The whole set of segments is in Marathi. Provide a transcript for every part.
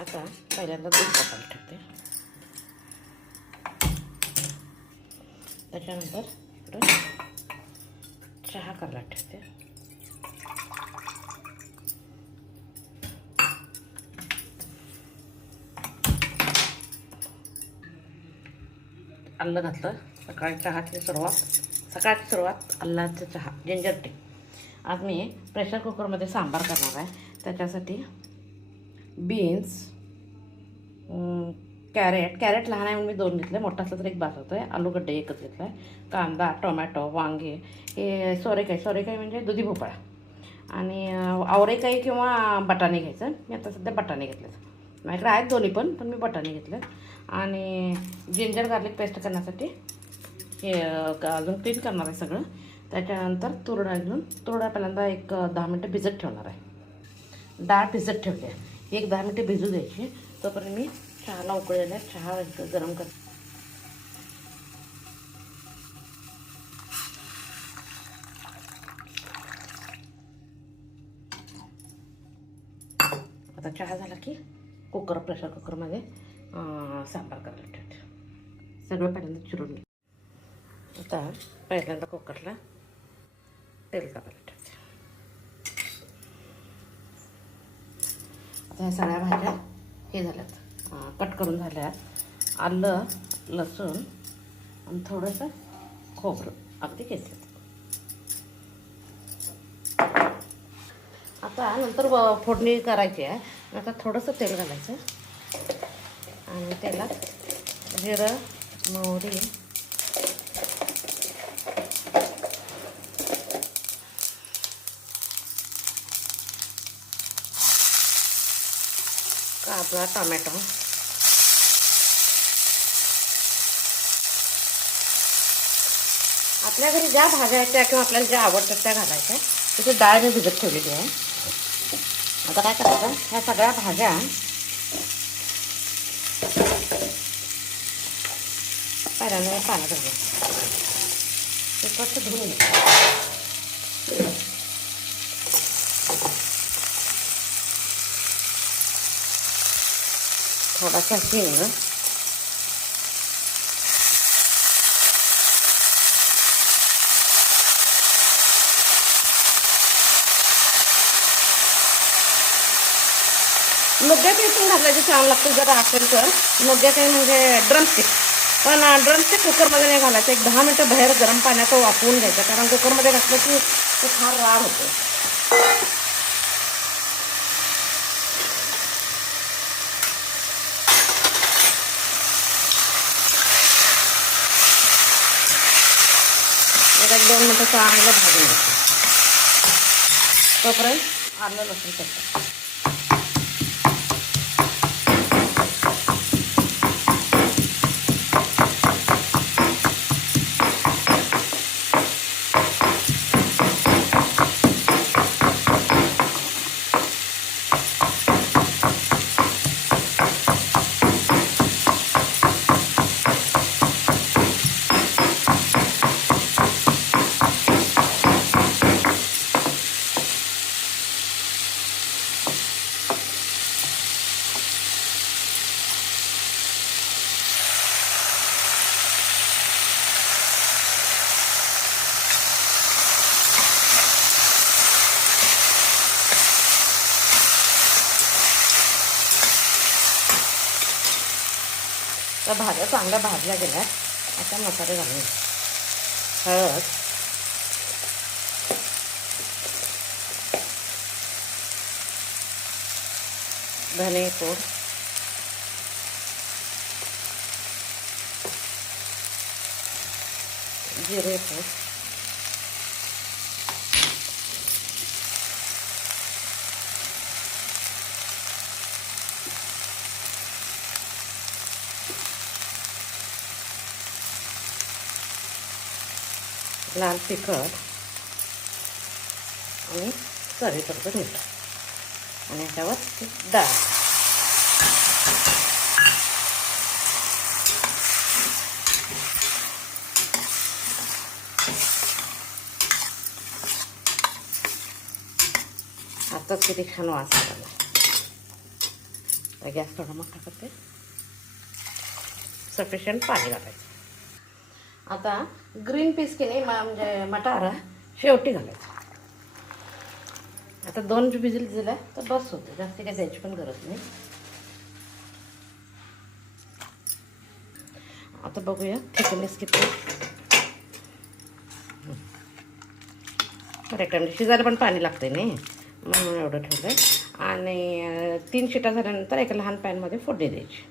आता पहिल्यांदा दूध तापायला ठेवते. त्याच्यानंतर इकडं चहा करायला ठेवते. आलं घातलं. सकाळची सुरुवात आल्लाचा चहा, जिंजर टी. आज मी प्रेशर कुकरमध्ये सांबार करणार आहे. त्याच्यासाठी बीन्स, कॅरेट लहान आहे म्हणून मी 2 घेतले, मोठा असला तर 1 बास होतो आहे. आलूगड्डे 1च घेतला आहे. कांदा, टोमॅटो, वांगे, हे सोरेकाई म्हणजे दुधी भोपळा आणि आवरेकाई किंवा बटाणे घ्यायचं. मी आता सध्या बटाणे घेतले. माझ्याकडे आहेत दोन्ही पण मी बटाणे घेतले. आणि जिंजर गार्लिक पेस्ट करण्यासाठी हे अजून क्लीन करणार आहे सगळं. त्याच्यानंतर तूर डाळ घेऊन पहिल्यांदा एक 10 मिनटं भिजत ठेवणार आहे. डाळ भिजत ठेवली आहे. 1-10 मिनटं भिजू द्यायची. तोपर्यंत मी चहाला उकळलेला चहा गरम कर. आता चहा झाला की प्रेशर कुकरमध्ये सांबार करायला ठेवते. सगळं पहिल्यांदा चिरून घे. आता पहिल्यांदा कुकरला तेल तापायला ठेवते. आता ह्या सगळ्या भाज्या हे झाल्यात, कट करून झाल्यात. आलं, लसूण आणि थोडंसं खोबरं अगदी घेतलं. आता नंतर फोडणी करायची आहे. आता थोडंसं तेल घालायचं आणि तेलात जिरं, मोहरी, कांदा, टोमॅटो, आपल्या घरी ज्या भाज्या आहेत त्या किंवा आपल्याला ज्या आवडतात त्या घालायच्या. तिथे डाळ मी भिजत ठेवलेली आहे. आता काय करायचं, ह्या सगळ्या भाज्या पहिल्यांदा पाण्यात घालायचं. ते स्वच्छ धुवून घ्यायचं. थोडासा हिंग, नुग्याकाई पण घातल्याचे छान लागते. जर असेल तर नुग्याकाई म्हणजे ड्रमस्टिक, पण ड्रमस्टिक कुकरमध्ये नाही घालायचं. 1-10 मिनटं बाहेर गरम पाण्यात वाफवून घ्यायचं, कारण कुकरमध्ये घातलं की ते फार राळ होतं. एक 2 मिनटं चांगलं भाजून घ्यायचं. तोपर्यंत आलं लसूण टाकायचं. त्या भाज्या चांगल्या भाजल्या गेल्या. आता मसाले घालून हळद, धनेपूड, जिरेपूड, लाल तिखट आणि चवीपुरतं मीठ आणि ह्याच्यावर डाळ. आताच किती छान वास आला. गॅस थोडा मोठा करते. सफिशियंट पाणी घालायचं. आता ग्रीन पीस की नाही म्हणजे मटार शेवटी घालायचं. आता 2 विजिल दिल्या तर बस होते, जास्त काही द्यायची पण गरज नाही. आता बघूया थिकनेस किती. करेक्ट म्हणजे शिजायला पण पाणी लागते नाही म्हणून एवढं ठेवलं आहे. आणि 3 शिटा झाल्यानंतर एका लहान पॅनमध्ये फोडणी द्यायची.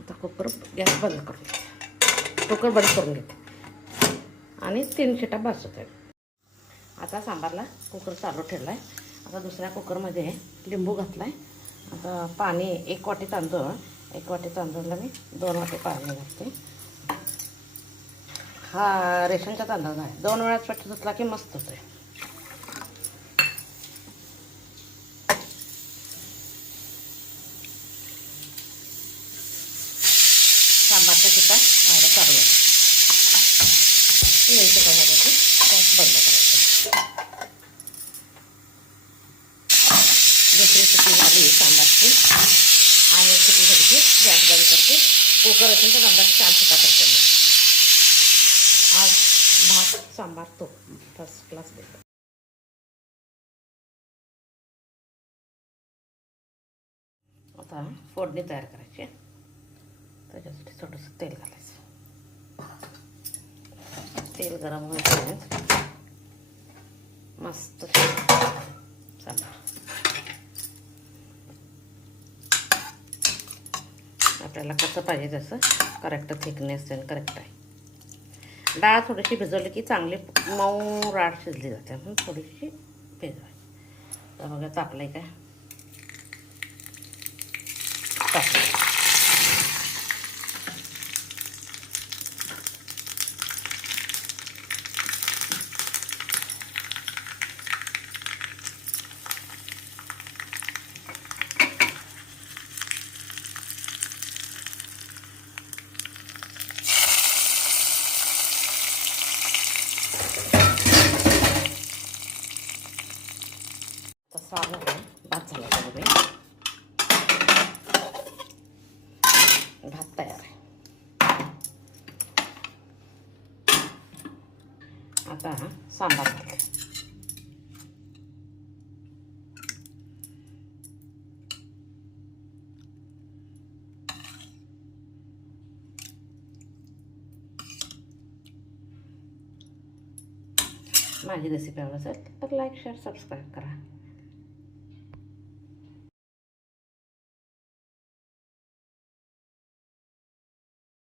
आता कुकर गॅस बंद करून घेते. कुकर बंद करून घेते आणि 3 शिटा बस होते. आता सांबारला कुकर चालू ठेवला आहे. आता दुसऱ्या कुकरमध्ये लिंबू घातला आहे. आता पाणी 1 वाटी तांदूळ, 1 वाटी तांदूळला मी 2 वाटी पाणी घालते. हा रेशनचा तांदूळ आहे. 2 वेळा स्वच्छ धुतला की मस्त होतोय. सांबारच्या शिटा व्हायला चालू आहे. शिटा झाल्या की गॅस बंद करायचं. दुसरी शिटी झाली सांबारची आणि एक शिटी झाली की गॅस बंद करते. कुकर असेल तर सांबारची 4 शिटा करते मी. आज भात सांबार तो फर्स्ट क्लास देतो. आता फोडणी तयार करायची. त्याच्यासाठी थोडंसं तेल घालायचं. तेल गरम होईपर्यंत मस्त सांबार. आपल्याला कसं पाहिजे तसं करेक्ट थिकनेस आणि करेक्ट आहे. डाळ थोडीशी भिजवली की चांगली मऊ राड शिजली जाते म्हणून थोडीशी भिजवायची. तर बघा तापलं काय तापलं. तसं आलं भात झाला बघा. भात तयार आहे. आता सांबार घालते. माझी रेसिपी आवडत असेल तर लाईक शेअर सबस्क्राईब करा.